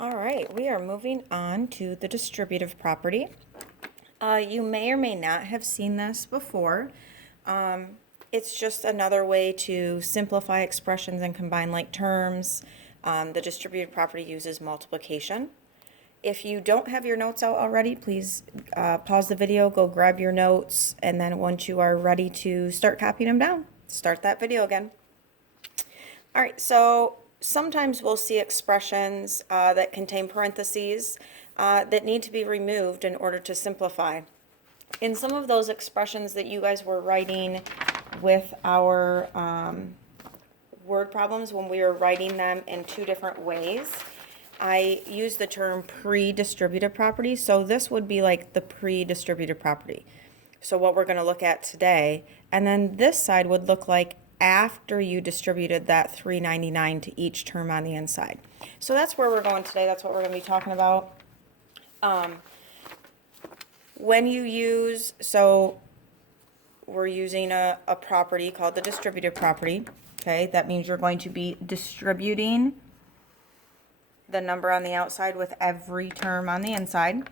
All right, we are moving on to the distributive property. You may or may not have seen this before. It's just another way to simplify expressions and combine like terms. The distributive property uses multiplication. If you don't have your notes out already, please pause the video, go grab your notes, and then once you are ready to start copying them down, start that video again. All right, so sometimes we'll see expressions that contain parentheses that need to be removed in order to simplify. In some of those expressions that you guys were writing with our word problems, when we were writing them in two different ways, I used the term pre-distributive property. So this would be like the pre-distributive property. So what we're going to look at today, and then this side would look like after you distributed that $3.99 to each term on the inside. So that's where we're going today. That's what we're going to be talking about. When you use, so we're using a property called the distributive property. Okay, that means you're going to be distributing the number on the outside with every term on the inside.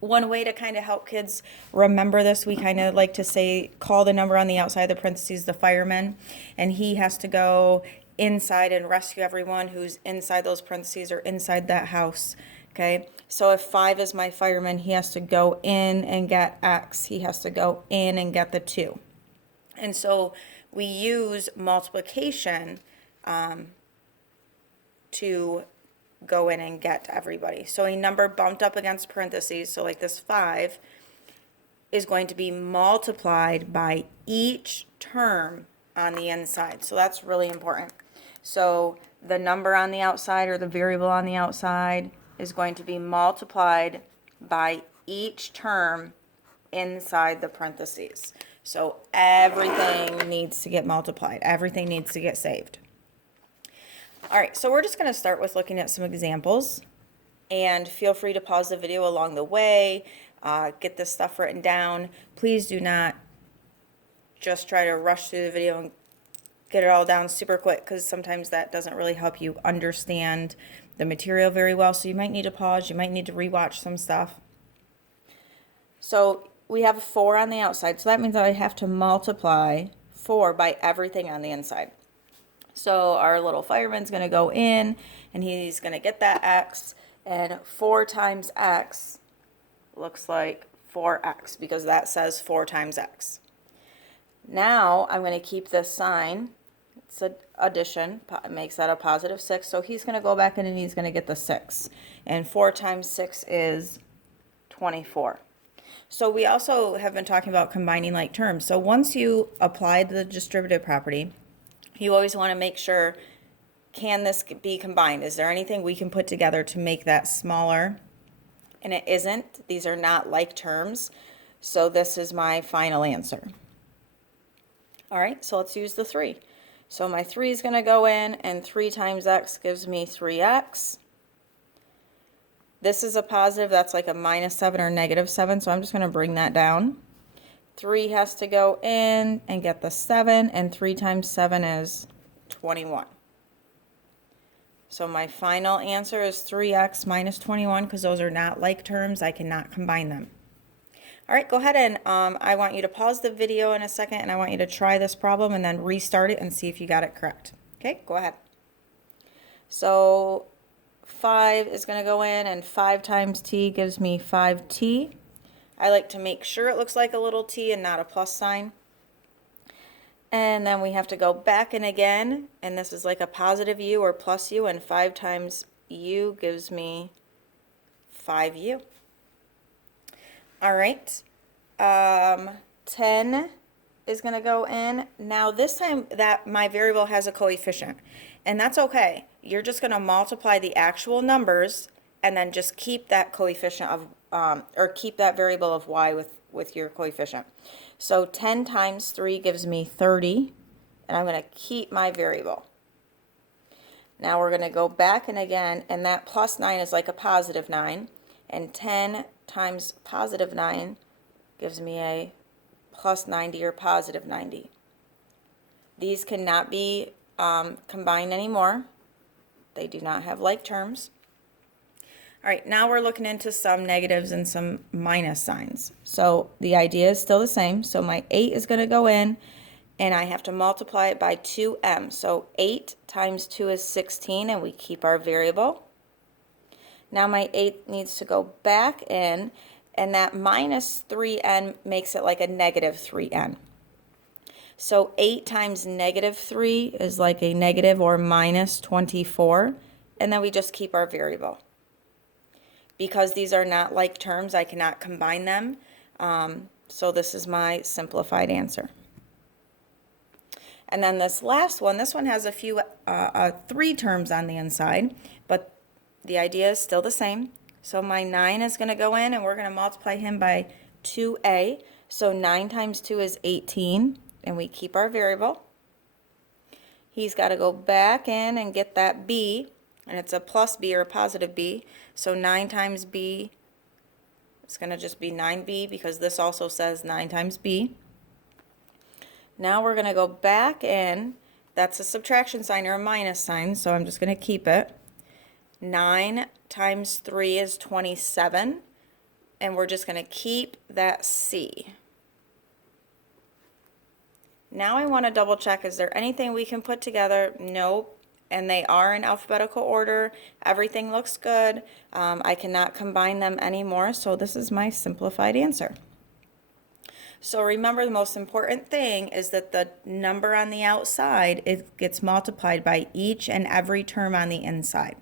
One way to kind of help kids remember this, we kind of like to say, call the number on the outside of the parentheses the fireman, and he has to go inside and rescue everyone who's inside those parentheses or inside that house. Okay, so if 5 is my fireman, he has to go in and get X. He has to go in and get the 2. And so we use multiplication to go in and get everybody. So a number bumped up against parentheses, so like this 5, is going to be multiplied by each term on the inside. So that's really important. So the number on the outside or the variable on the outside is going to be multiplied by each term inside the parentheses. So everything needs to get multiplied. Everything needs to get saved. All right, so we're just going to start with looking at some examples, and feel free to pause the video along the way, get this stuff written down. Please do not just try to rush through the video and get it all down super quick, because sometimes that doesn't really help you understand the material very well. So you might need to pause, you might need to rewatch some stuff. So we have a 4 on the outside, so that means that I have to multiply 4 by everything on the inside. So our little fireman's going to go in and he's going to get that X, and 4 times X looks like 4X because that says 4 times X. Now I'm going to keep this sign. It's an addition. It makes that a positive 6. So he's going to go back in and he's going to get the 6. And 4 times 6 is 24. So we also have been talking about combining like terms. So once you apply the distributive property, you always want to make sure, can this be combined? Is there anything we can put together to make that smaller? And it isn't. These are not like terms. So this is my final answer. All right, so let's use the 3. So my 3 is going to go in, and 3 times X gives me 3X. This is a positive. That's like a -7 or -7, so I'm just going to bring that down. 3 has to go in and get the 7, and 3 times 7 is 21. So my final answer is 3x minus 21, because those are not like terms. I cannot combine them. All right, go ahead and I want you to pause the video in a second, and I want you to try this problem and then restart it and see if you got it correct. Okay, go ahead. So 5 is going to go in, and 5 times t gives me 5t. I like to make sure it looks like a little t and not a plus sign. And then we have to go back in again, and this is like a positive u or plus u, and 5 times u gives me 5u. All right, 10 is going to go in. Now this time that my variable has a coefficient, and that's okay. You're just going to multiply the actual numbers and then just keep that coefficient of or keep that variable of y with your coefficient. So 10 times 3 gives me 30, and I'm going to keep my variable. Now we're going to go back in again, and that plus 9 is like a positive 9, and 10 times positive 9 gives me a plus 90 or positive 90. These cannot be combined anymore. They do not have like terms. All right, now we're looking into some negatives and some minus signs. So the idea is still the same. So my 8 is going to go in, and I have to multiply it by 2m. So 8 times 2 is 16, and we keep our variable. Now my 8 needs to go back in, and that minus 3n makes it like a negative 3n. So 8 times negative 3 is like a negative or minus 24, and then we just keep our variable. Because these are not like terms, I cannot combine them. So this is my simplified answer. And then this last one, this one has a few, 3 terms on the inside, but the idea is still the same. So my 9 is going to go in, and we're going to multiply him by 2a. So 9 times 2 is 18, and we keep our variable. He's got to go back in and get that b, and it's a plus b or a positive b. So 9 times b, it's going to just be 9b, because this also says 9 times b. Now we're going to go back in. That's a subtraction sign or a minus sign, so I'm just going to keep it. 9 times 3 is 27, and we're just going to keep that c. Now I want to double check, is there anything we can put together? Nope. And they are in alphabetical order. Everything looks good. I cannot combine them anymore, so this is my simplified answer. So remember, the most important thing is that the number on the outside, it gets multiplied by each and every term on the inside.